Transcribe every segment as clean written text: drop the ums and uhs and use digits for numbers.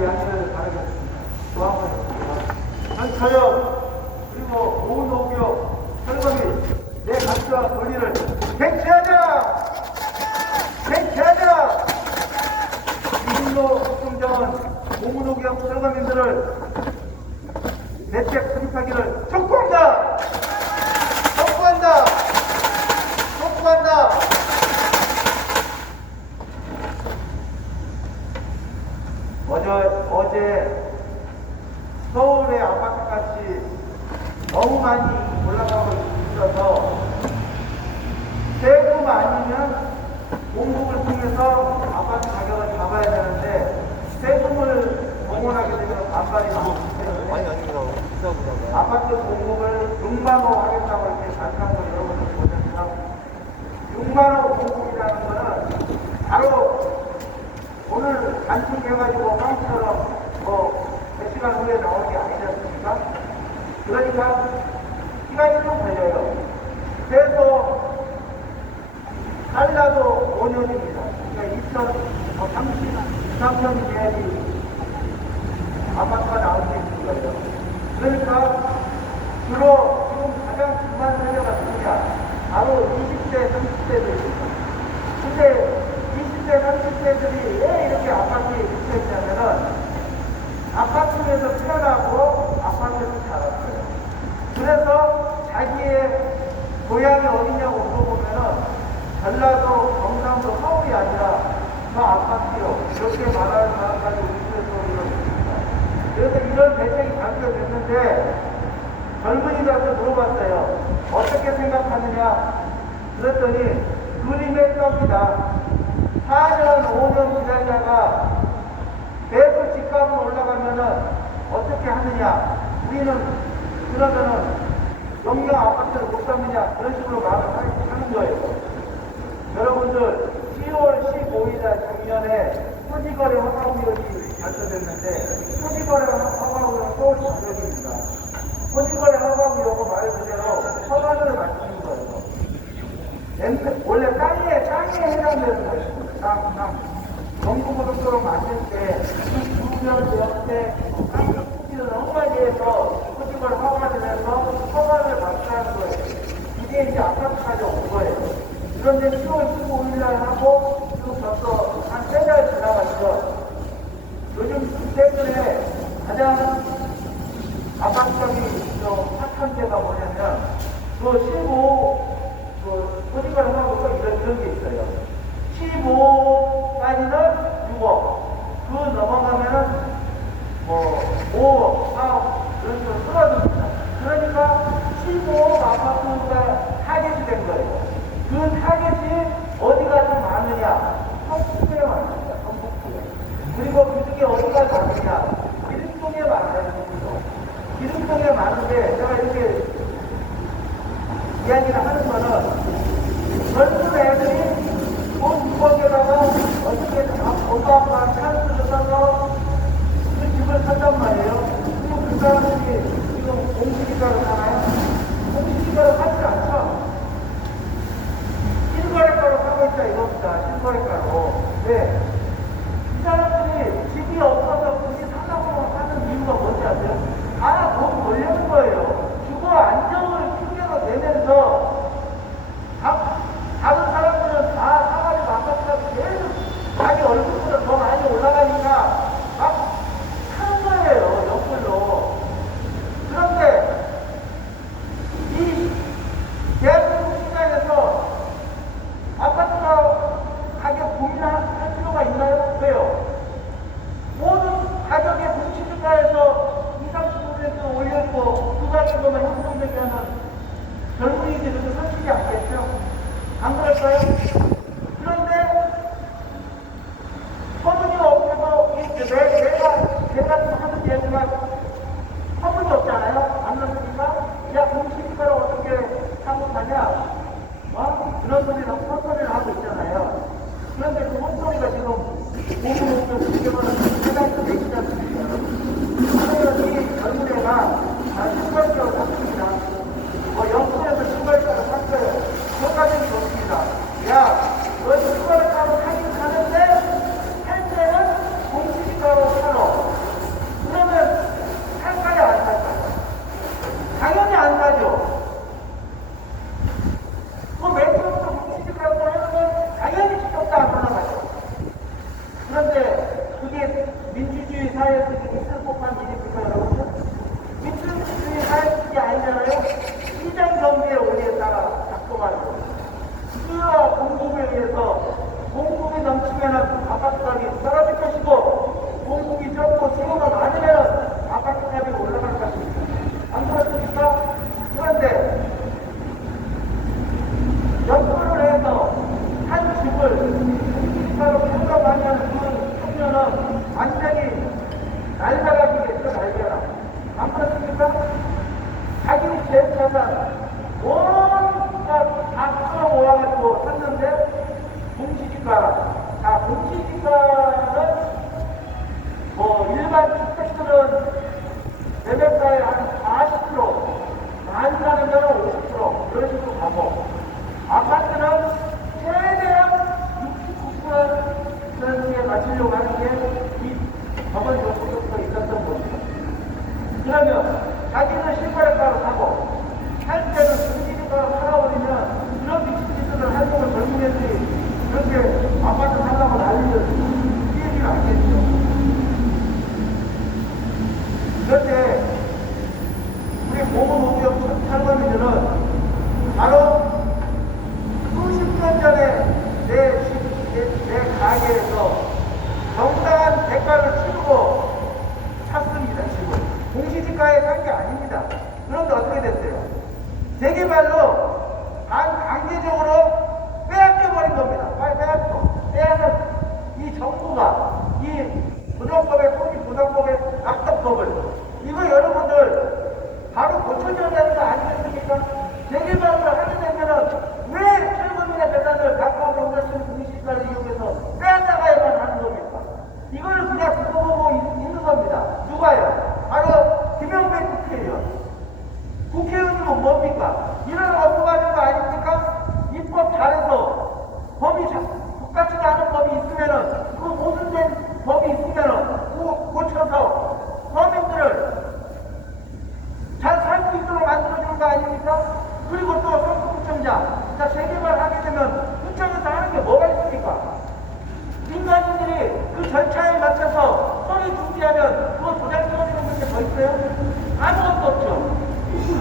잘 양해를 바라겠습니다. 또 한 번 전처역 그리고 노노기업 철거비 내 가치와 권리를 쟁취하자! 쟁취하자! 이진로 국정정은 노무노기업 철거민들을 대책 수립하기를 촉구한다! 촉구한다! 촉구한다! 어제 서울의 아파트값이 너무 많이 올라가고 있어서 세금 아니면 공급을 통해서 아파트 가격을 잡아야 되는데 세금을 동원하게 되면 반발이 나오기 때문에 아파트 공급을 6만호 하겠다고 이렇게 발표한 걸 여러분들 보셨죠? 6만호 공급이라는 거는 바로 오늘 단축해가지고 빵처럼 100시간 후에 나올 게 아니지 않습니까? 그러니까 시간이 좀 걸려요. 최소 달라도 5년입니다. 그러니까 2030 돼야지 아파트가 나올 수 있는 거예요. 그러니까 주로 지금 가장 중요한 세대가 누구냐? 바로 20대, 30대들입니다. 근데 20대, 30대들이 왜 이렇게 아파트에 붙어있냐면은 아파트에서 태어나고 아파트에서 자랐어요. 그래서 자기의 고향이 어디냐고 물어보면은 전라도, 경상도, 서울이 아니라 저 아파트요. 이렇게 말하는 사람까지 우리 쪽으로 있습니다. 그래서 이런 대책이 발표됐는데 젊은이들한테 물어봤어요. 어떻게 생각하느냐? 그랬더니 그림의 떡이다. 4년, 5년 기다리다가 계속 집값이 올라가면은 어떻게 하느냐? 우리는 그러면은 영영 아파트를 못 샀느냐? 그런 식으로 말을 하는 거예요. 여러분들 10월 15일 날 작년에 토지거래 허가구역이 발표됐는데 토지거래 허가구역은 서울 자격입니다. 토지거래 허가구역은 말 그대로 허가를 맞추는 거예요. 원래 땅에 해당되는 것입니다. 땅. 정부고속도로 만들 때 주변 옆에 땅 토지를 너무 많이 해서 토지거래 허가를 해서 허가를 맞추는 거예요. 이게 이제 아파트까지 온 거예요. 그런데 10월 15일 날 하고 지금 벌써 한 3달 지나갔죠. 요즘 최근에 가장 아파트적인 좀 핫한 데가 뭐냐면 토지거래 하고 이런 게 있어요. 15까지는 6억, 그 넘어가면은 5억, 4억 이런 식으로 줄어듭니다. 그러니까 15억 아파트가 타겟이 된 거예요. 그 타겟이 어디가 좀 많으냐? 성북구에 많습니다. 성북구에. 그리고 그 중에 어디가 많으냐? 기름동에 많아요. 기름동에 많은데 제가 이렇게 이야기를 하는 거는 젊은 애들이 돈 6억에다가 어떻게 오빠가 찬스를 써서 그 집을 샀단 말이에요. 그리고 그 사람들이 지금 공시지가로 사나요? 공시지가로 사지 않죠? 실거래가로 사고 있다 이겁니다. 실거래가로. 네. 이 사람들이 집이 없어서 굳이 살라고 하는 이유가 뭔지 아세요? 돈 벌려는 거예요. 주거 안정을 충격을 내면서 다른 사람들은 다 사가지고 아파트가 계속 자기 얼굴보다 더 많이 올라가니까 막 사는 거예요. 역불로. 그런데 이 대한민국 시장에서 아파트가 가격 고민할 필요가 있나요? 왜요? 모든 가격의 공시지가에서 20-30% 올려주고 두 가지 정도만 형성되게 하면 젊은이들도 선택이 않겠죠? 안 그럴까요? 그런데 서문이 없어서 내가 좀 하는 얘기가 서문이 없잖아요? 안 그렇습니까? 야, 공시지가를 어떻게 하고 가냐? 그런 소리를 헛소리를 하고 있잖아요. 그런데 그 헛소리가 지금 공무원들 지금은 해당이 되지 않습니까? 그래서 이 젊은 애가 신발가를 샀습니다. 영국에서 신발가를 샀어요. 그것까지는 좋습니다. 야, 사회에서 있을 법한 일입니까, 여러분들? 민주주의 사회주의 아니잖아요? 시장 경제에 올리에다가 작동하고 수요와 공급에 의해서 공급이 넘치면은 아파트값이 떨어질 것이고 공급이 적고 수요가 많으면은 아파트값이 올라갈 것입니다. 안 그렇습니까? 그런데 연구를 해서 한 집을 공시지가로 평가하면 그 청년은 완전히 날아가기겠죠, 날벼락. 안 그렇습니까? 자기 재산은 온갖 다 끌어모아가지고 샀는데 공시지가, 공시지가는 뭐 일반 주택들은 매매가의 한 40%, 많이 가는 데는 50% 이런 식으로 가고 아파트는 최대한 69%에 맞추려고 하는 게 이 저번 요소부터 있었던 겁니다. 그러면 자기는 실거래가로 사고 할 때는 공시지가로 팔아버리면 이런 미친짓을 할 거면 젊은 애들이 그렇게 아파트 살라고 난리를 피해를 안겠죠. 그런데 우리 보건의료 탈거민들은 바로 수십 년 전에 내 가게에서 정당한 대가를 치르고 샀습니다, 지금. 공시지가에 산 게 아닙니다. 그런데 어떻게 됐어요? 재개발로 강제적으로 빼앗겨버린 겁니다. 빼앗아 이 정부가 이 부정법의 토지부정법의 낙법법을 이거 여러분들 바로 고쳐줘야 되는 거 아니겠습니까? 재개발을 하게 되면은 왜 철거민의 재산을 가까운 경찰서의 공시지가를 이용해서 빼앗아가야만 하는 겁니까? 이걸 그냥 두고 보고 있는 겁니다. 누가요? 바로 김영배 국회의원. 국회의원님은 뭡니까? 이런 업무가 있는 거 아닙니까? 입법 잘해서 법이 똑같지가 않은 법이 있으면은 그 모순된 법이 있으면은 고쳐서 서민들을 잘 살 수 있도록 만들어주는 거 아닙니까? 그리고 또 성수구청장, 재개발하게 되면 구청에서 하는 게 뭐가 있습니까? 민간인들이 그 절차에 맞춰서 서류 준비하면 그거 도장 찍어주는 게 더 있어요? 아무것도 없죠.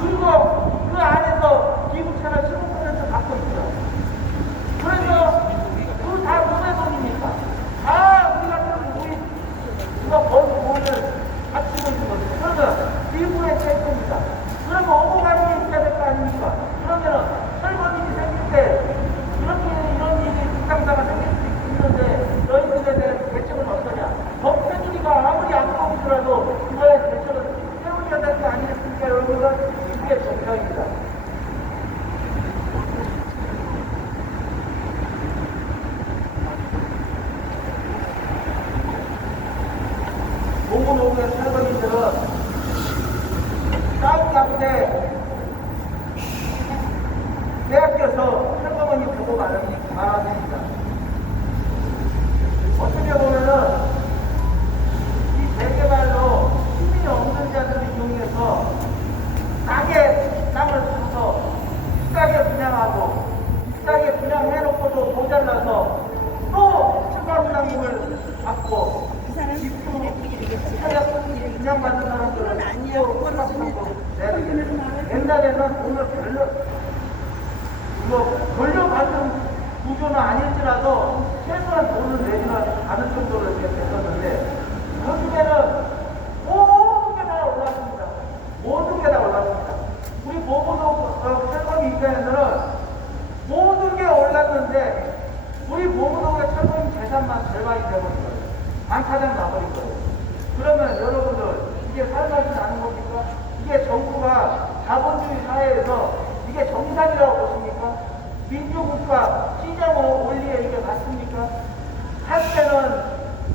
그리고 그 안에서 기부채는 15% 받고 있죠. 그래서 그 다 누구의 돈입니까? 다 우리 같은 우리 누가 번 돈을 합치고 있는 거죠. 그러면 일부의 세입니다. 그러면 오고가는 게 있어야 될 거 아닙니까? 그러면은 설거지이 생길 때 이렇게 이런 일이 불상사가 생길 수 있는데 너희들에 대한 대책은 어떠냐? 법태주리가 아무리 아까우더라도 이거에 대책을 세워줘야 될 거 아니겠습니까? 여러분은 이게 정상입니다. 공무노무의 철거민들은 땅 값에 빼앗겨서 철거민이 보고 말합니다. 어떻게 보면은 이 재개발로 시민이 없는 자들을 이용해서 싸게 땅을 사서 비싸게 분양하고 비싸게 분양해놓고도 모자라서 또 추가분양금을 받고 집도 분양받는 사람들은 또 똑같고 옛날에는 돈을 돌려받는 구조는 아닐지라도 최소한 돈을 내지는 않을 정도로 이렇게 됐었는데 요즘에는 모든 게 다 올랐습니다. 모든 게 다 올랐습니다. 우리 보건소 철거민 입장에서는 모든 게 올랐는데 우리 보건소의 철거민 재산만 절반이 되버린 거예요. 반타작 나버린 거예요. 그러면 여러분들 이게 살맛이 나는 겁니까? 이게 정부가 자본주의 사회에서 이게 정상이라고 보십니까? 민주국가 시장 원리에 이게 맞습니까? 할 때는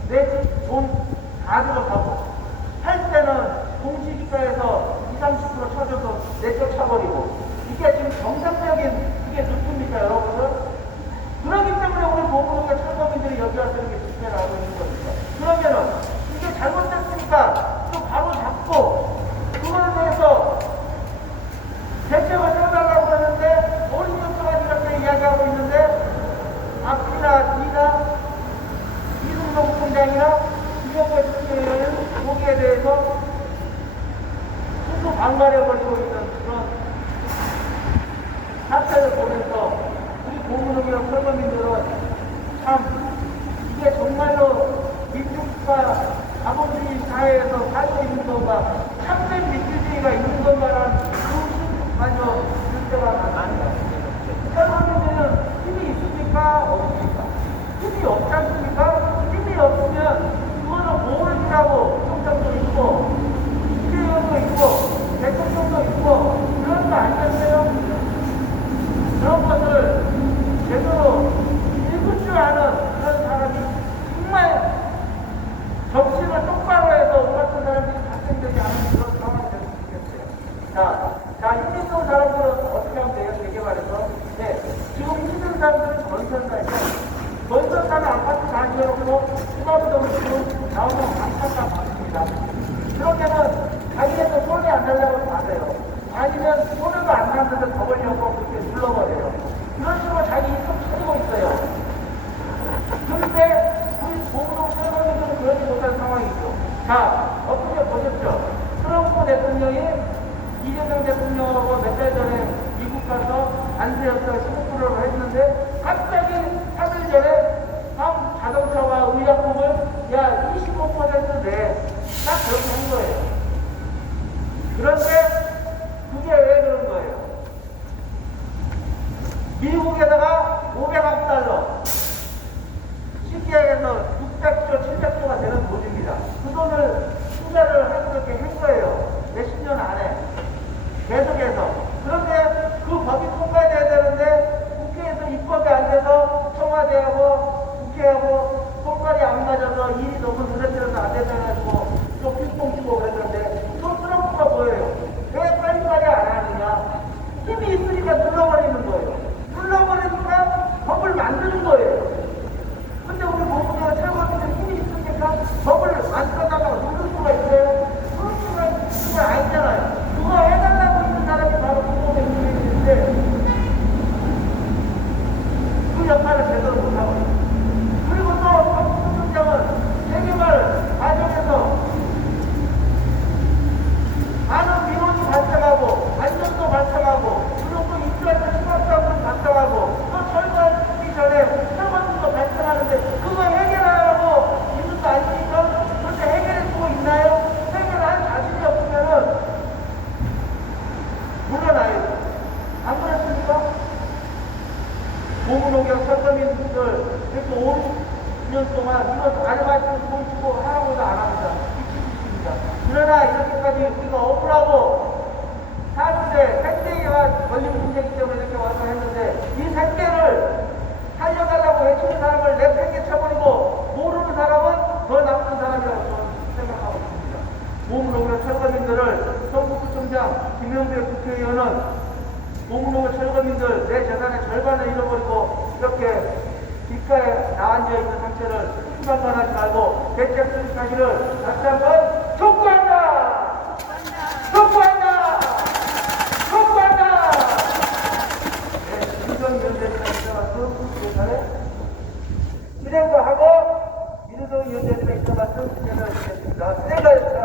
내 돈 다 들어가고 할 때는 공시지가에서 20-30% 쳐줘서 내쫓아버리고 이게 지금 정상적인 이게 누굽니까 여러분들? 그렇기 때문에 우리 보건소의 철거민들이 여기 와서 이렇게 집회를 하고 있는 겁니다. 그러면은 이게 잘못됐으니까 또 바로 잡고 그거에 대해서 대책을 세워달라고 하는데 어느 정도까지 이렇게 이야기하고 있는데 앞이나 뒤나 이승용 총장이나 이명박 대통령은 거기에 대해서 스스로 반발해버리고 있는 그런 사태를 보면서 우리 고문홍이랑 설거민들은 참 이게 정말로 민주주의가 자본주의 사회에서 살고 있는 건가, 참된 민주주의가 있는 건가라는 의심마저 들 때가 많습니다. 설거민들은 힘이 있습니까? 없습니까? 힘이 없지 않습니까? 힘이 없으면 그거는 모르기라고 총장도 있고 국회의원도 있고 대통령도 있고 그런 거 아니겠어요? 그런 것을 제대로 읽을 줄 아는 그런 사람이 정말 정신을 똑바로 해서 우리 같은 사람들이 발생되지 않은 그런 상황이 됐으면 좋겠어요. 자, 힘 있는 사람들은 어떻게 하면 돼요? 되게 말해서. 네, 지금 힘 있는 사람들은 건설사예요. 건설사는 아파트 다 지어놓고 수납부동을 지금 나오면 안타까 받습니다. 그러면은 자기네도 손이 안 달라고 받아요. 아니면 손해도 안 나는데 더 벌려고 그렇게 눌러버려요. 이런 식으로 자기 입금 차리고 있어요. 그런데 우리 고문홍 철거민들은 그러지 못한 상황이죠. 자, 어떻게 보셨죠? 트럼프 대통령이 이재명 대통령하고 몇 달 전에 미국 가서 안세였다 15%를 했는데 갑자기 3일 전에 한국 자동차와 의약품을 야 25% 내. 딱 그렇게 한 거예요. 그런데 그게 왜 그런 거예요? 미국에다가 500억 달러, 쉽게 얘기해서 600조, 700조가 되는 돈입니다. 그 돈을 투자를 그렇게 한 거예요. 몇십 년 안에. 계속해서. 그런데 그 법이 통과돼야 되는데 국회에서 입법이 안 돼서 청와대하고 국회하고 손발이 안 맞아서 일이 너무 느려져서 안 되져가지고 또 핑퐁 치고 그랬는데 또 트럼프가 뭐예요? 왜 빨리빨리 안 하느냐? 힘이 있으니까 눌러버리는 거예요. 눌러버리니까 법을 만드는 거예요. 근데 우리 모두가 철거민들 힘이 있으니까 법을 만들어다가 누를 수가 있어요? 그럴 수가 아니잖아요. 그거 해달라고 있는 사람이 바로 국무회의인데 그 역할을 제대로 못하고 있어요. 그리고 또 박수수 총장은 재개발 과정에서 많은 민원이 발생하고 안전도 발생하고 그리고 또 입주할 심각성도 발생하고 또 철거하기 전에 철거도 발생하는데 그거 해결하라고 있는 거 아닙니까? 그런데 해결해주고 있나요? 해결할 자신이 없으면은 물러나요. 안 그렇습니까? 고문홍경 철거민들 이렇게 5년 동안 이건 아르바이트를 보이시고 하라고도 안 합니다. 미치십니다. 그러나 이렇게까지 우리가 억울하고 사는데 생계가 걸린 문제이기 때문에 이렇게 와서 했는데 이 생계를 살려달라고 외치는 사람을 내팽개 쳐버리고 모르는 사람은 더 나쁜 사람이라고 저는 생각하고 있습니다. 고문홍경 철거민들을 성북구청장 김영배 국회의원은 고문홍경 철거민들 내 재산의 절반을 잃어버리고 이렇게 뒷가에 나앉아있는 상태를 수상관하지 말고 대책 수립하기를 다시 한번 촉구한다! 촉구한다! 촉구한다! 네, 민주당 위원장님과 있어봤던 예산에 실행과 하고 민주당 위원장님과 있어봤던 예산을 드리겠습니다. 실행하였습니다.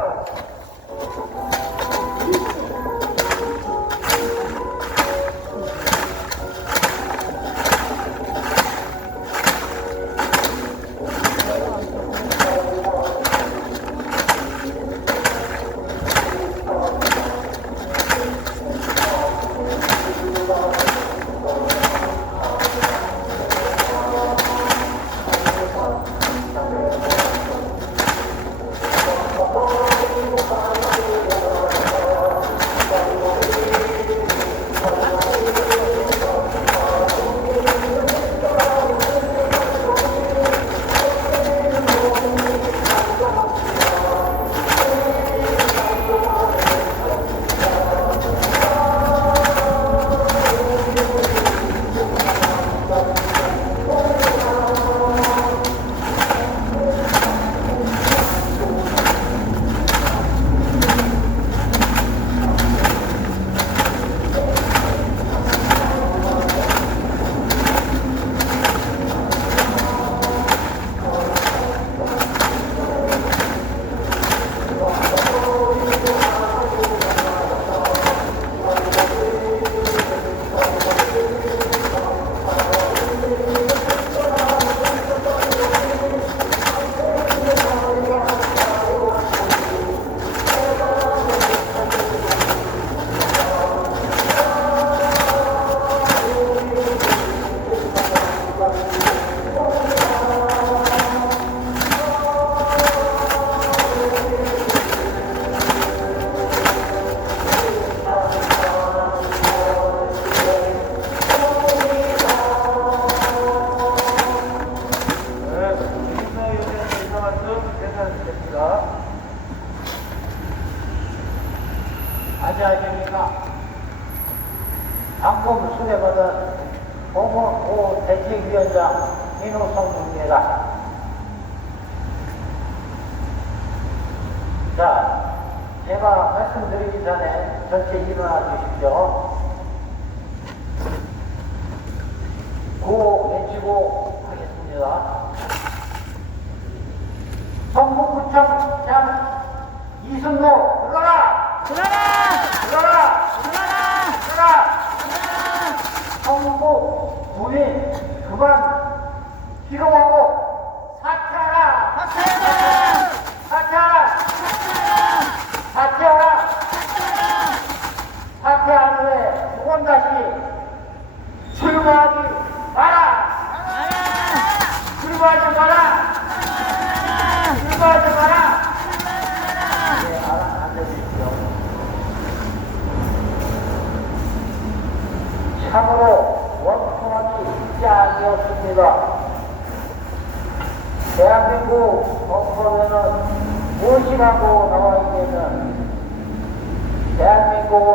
안녕하십니까. 방금 수배받은 법원호 대책위원장 민호성입니다. 자, 제가 말씀드리기 전에 전체 일어나 주십시오. 구호 외치고 하겠습니다. 성북구청장 이승도 들어라! 들어라! 들어라! 들어라! 들어라! 성북 군인 그만 희롱하고 사퇴하라! 사퇴하라! 사퇴하라! 사퇴하라! 사퇴하라! 사퇴하라! 사퇴한 후에 두 번 다시 출마하지 마라! 출마하지 마라! 출마하지 마라! 네, 앉아주십시오. 참으로 원통하기 짝이었습니다. 대한민국 헌법에는 무엇이라고 나와 있냐면 대한민국은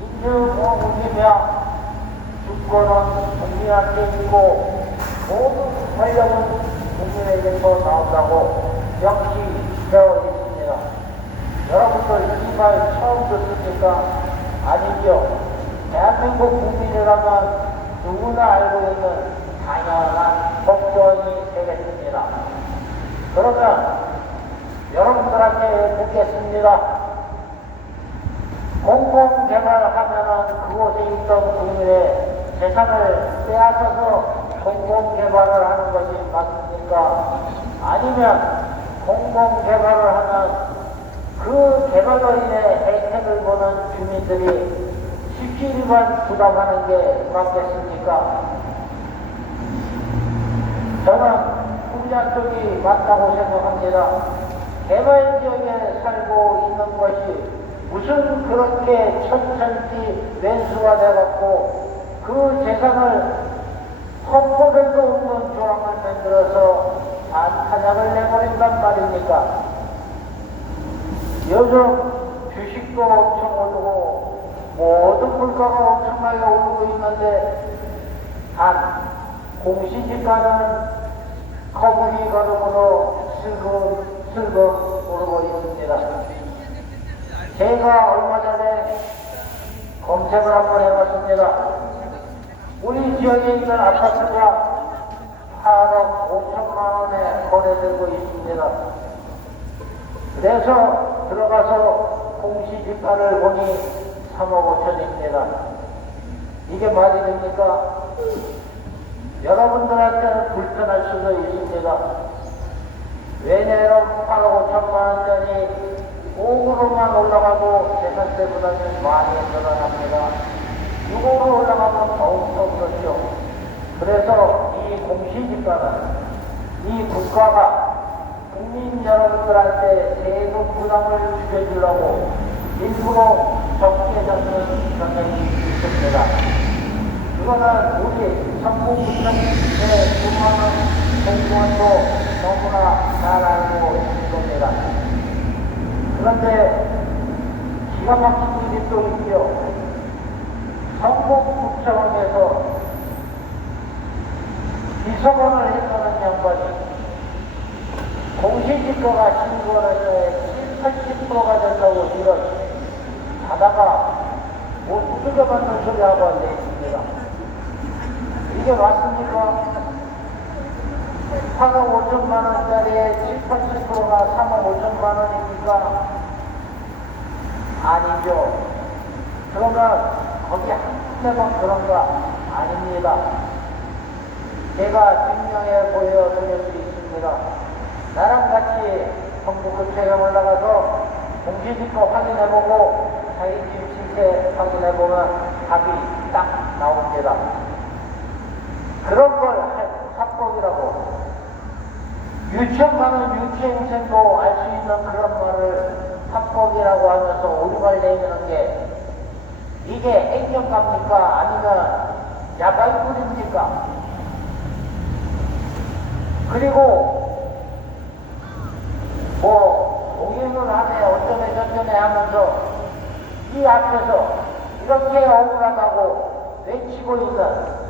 인주공국이며 주권은 국민한테 있고 모든 권력은 국민에게서 나온다고 역시 되어 있습니다. 여러분들 이 말 처음 듣습니까? 아니죠. 대한민국 국민이라면 누구나 알고 있는 당연한 법조인이 되겠습니다. 그러면 여러분들한테 묻겠습니다. 공공개발하면은 그곳에 있던 국민의 재산을 빼앗아서 공공개발을 하는 것이 맞습니까? 아니면 공공개발을 하면 그 개발로 인해 혜택을 보는 주민들이 십시일반 부담하는 게 맞겠습니까? 저는 후자 쪽이 맞다고 생각합니다. 개발지역에 살고 있는 것이 무슨 그렇게 천천히 왼수가 돼갖고 그 재산을 헌법에도 없는 조항을 만들어서 반타작을 내버린단 말입니까? 요즘 주식도 엄청 오르고 모든 물가가 엄청나게 오르고 있는데 단 공시지가는 거북이 걸음으로 슬금 오르고 있습니다. 제가 얼마 전에 검색을 한번 해봤습니다. 우리 지역에 있는 아파트가 8억 5천만 원에 거래되고 있습니다. 그래서 들어가서 공시지가를 보니 3억 5천입니다. 이게 말이 됩니까? 여러분들한테는 불편할 수도 있습니다. 왜냐하면 8억 5천만 원짜리 5으로만 올라가도 재산세보다는 많이 늘어납니다. 6으로 올라가면 더욱더 그렇죠. 그래서 이 공시지가는 이 국가가 국민 여러분들한테 세금 부담을 줄여주려고 일부러 적게 잡는 경향이 있습니다. 그거는 우리 성북구청의 수많은 공무원도 너무나 잘 알고 있는 겁니다. 그런데 기가 막힌 일이 또 있죠. 성북구청에서 비서관을 했다는 양반이 공시지가가 신고하는데 70~80%가 된다고 이런 하다가 못 두들겨 맞는 소리 하고 앉아있습니다. 이게 맞습니까? 4억 5천만 원짜리에 70~80%가 3억 5천만 원이니까 아니죠. 그러면 거기 한두 번 그런 거 아닙니다. 제가 증명해 보여드릴 수 있습니다. 나랑 같이 성북구청에 올라가서 공시지가 확인해보고 자기집 시세 확인해보면 답이 딱 나옵니다. 그런 걸 합법이라고. 유치원 가는 유치원생도 알 수 있는 그런 말을 합법이라고 하면서 오류발 내미는 게 이게 행정갑니까? 아니면 야발꾼입니까? 그리고 뭐 동의를 하네 어쩌네 저쩌네 하면서 이 앞에서 이렇게 억울하다고 외치고 있는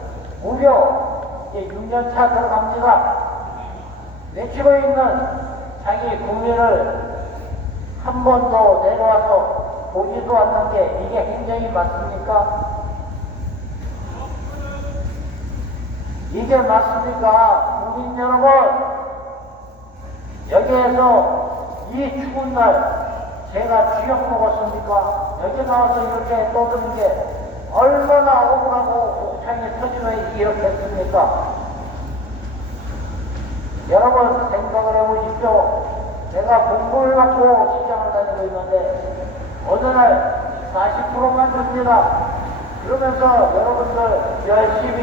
무려 이제 6년차 들어갑니다. 외치고 있는 자기 국민을 한 번도 내려와서 보지도 않는 게 이게 행정이 맞습니까? 이게 맞습니까? 국민 여러분, 여기에서 이 추운 날 제가 쥐약 먹었습니까? 여기 나와서 이렇게 떠드는 게 얼마나 억울하고 옥창이 터지면 이렇게 했습니까? 여러분 생각을 해보십시오. 내가 공부를 받고 시장을 다니고 있는데 어느 날 40%만 줍니다. 그러면서 여러분들 열심히